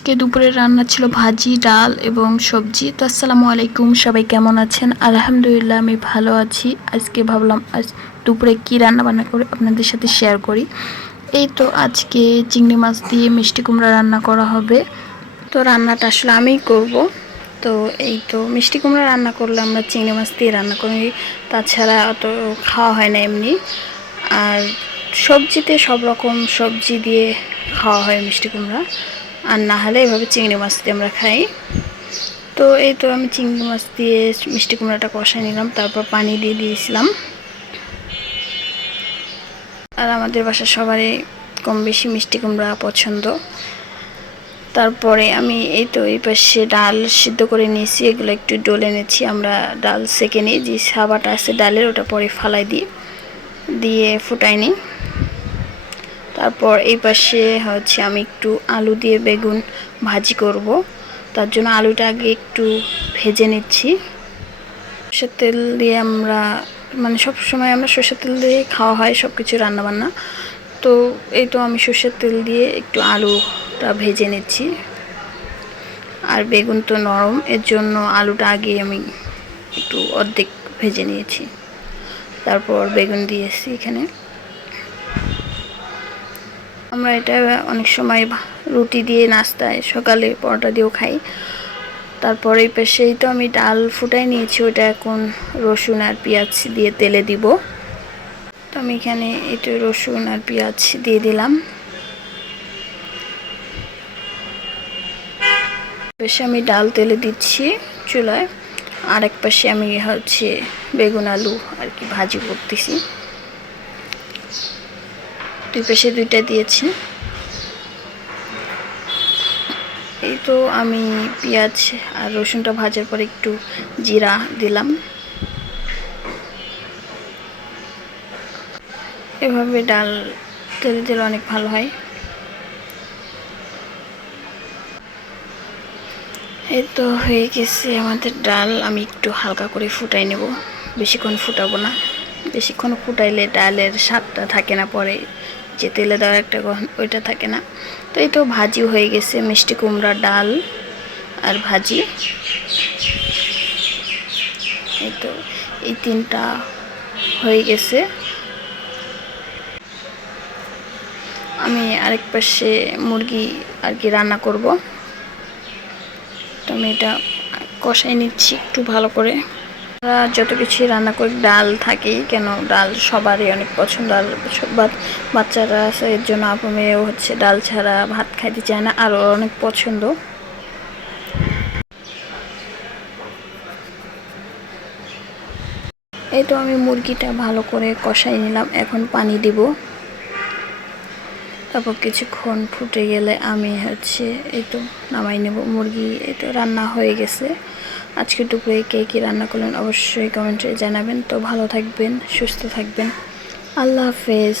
আজকে দুপুরের রান্না ছিল ভাজি, ডাল এবং সবজি। তো আসসালামু আলাইকুম, সবাই কেমন আছেন? আলহামদুলিল্লাহ আমি ভালো আছি। আজকে ভাবলাম আজ দুপুরে কি রান্না বান্না করে আপনাদের সাথে শেয়ার করি। এই তো আজকে চিংড়ি মাছ দিয়ে মিষ্টি কুমড়া রান্না করা হবে। তো রান্নাটা আসলে আমিই করব। তো এই তো মিষ্টি কুমড়া রান্না করলে আমরা চিংড়ি মাছ দিয়ে রান্না করি, তাছাড়া অত খাওয়া হয় না এমনি। আর সবজিতে সব রকম সবজি দিয়ে খাওয়া হয় মিষ্টি কুমড়া, আর না হলে এভাবে চিংড়ি মাছ দিয়ে আমরা খাই। তো এই তো আমি চিংড়ি মাছ দিয়ে মিষ্টি কুমড়াটা কষাই নিলাম, তারপর পানি দিয়ে দিয়েছিলাম। আর আমাদের বাসার সবারই কম বেশি মিষ্টি কুমড়া পছন্দ। তারপরে আমি এই তো এই পাশে ডাল সিদ্ধ করে নিয়েছি, এগুলো একটু ডলে নিয়েছি। আমরা ডাল সেকে নিই, যে সাবাটা আছে ডালের ওটা পরে ফালাই দিয়ে ফুটাই নিই। তারপর এই পাশে হচ্ছে আমি একটু আলু দিয়ে বেগুন ভাজি করব। তার জন্য আলুটা আগে একটু ভেজে নিচ্ছি। সরষের তেল দিয়ে আমরা সব সময় আমরা সরষের তেল দিয়ে খাওয়া হয় সব কিছু রান্নাবান্না। তো এই তো আমি সরষের তেল দিয়ে একটু আলুটা ভেজে নিচ্ছি। আর বেগুন তো নরম, এর জন্য আলুটা আগে আমি একটু অর্ধেক ভেজে নিয়েছি। তারপর বেগুন দিয়েছি এখানে। আমরা এটা অনেক সময় রুটি দিয়ে, নাস্তায়, সকালে পরোটা দিয়েও খাই। তারপর এই পাশেই তো আমি ডাল ফুটাই নিয়েছি, ওটা এখন রসুন আর পেঁয়াজ দিয়ে তেলে দিব। তো আমি এখানে একটু রসুন আর পেঁয়াজ দিয়ে দিলাম। পাশে আমি ডাল তেলে দিচ্ছি চুলায়, আর এক পাশে আমি হচ্ছে বেগুন আলু আর কি ভাজি করতেছি। দুই পাশে দুইটা দিয়েছি। এই তো আমি পেঁয়াজ আর রসুনটা ভাজার পরে একটু জিরা দিলাম। এভাবে ডাল তেলে দিলে অনেক ভালো হয়। এই তো হয়ে গেছে আমাদের ডাল। আমি একটু হালকা করে ফুটাই নেব, বেশিক্ষণ ফুটাবো না। বেশিক্ষণ ফুটাইলে ডালের স্বাদটা থাকে না, পরে যে তেলে দেওয়ার একটা ওইটা থাকে না। তো এই তো ভাজি হয়ে গেছে, মিষ্টি কুমড়া, ডাল আর ভাজি। এই তো এই তিনটা হয়ে গেছে। আমি আরেক পাশে মুরগি আর কি রান্না করব। তো আমি এটা কষাই নিচ্ছি একটু ভালো করে। আমরা যত কিছু রান্না করি ডাল থাকেই, কেন ডাল সবারই অনেক পছন্দ। আর বাচ্চারা আছে, এর জন্য আপু মেয়েও হচ্ছে ডাল ছাড়া ভাত খাইতে চায় না, আরও অনেক পছন্দ। এই তো আমি মুরগিটা ভালো করে কষাই নিলাম, এখন পানি দিব। তারপর কিছুক্ষণ ফুটে গেলে আমি হচ্ছে এই তো নামাই নেব মুরগি। এই তো রান্না হয়ে গেছে। আজকে দুপুরে কে কী রান্না করলেন অবশ্যই কমেন্টে জানাবেন। তো ভালো থাকবেন, সুস্থ থাকবেন। আল্লাহ হাফেজ।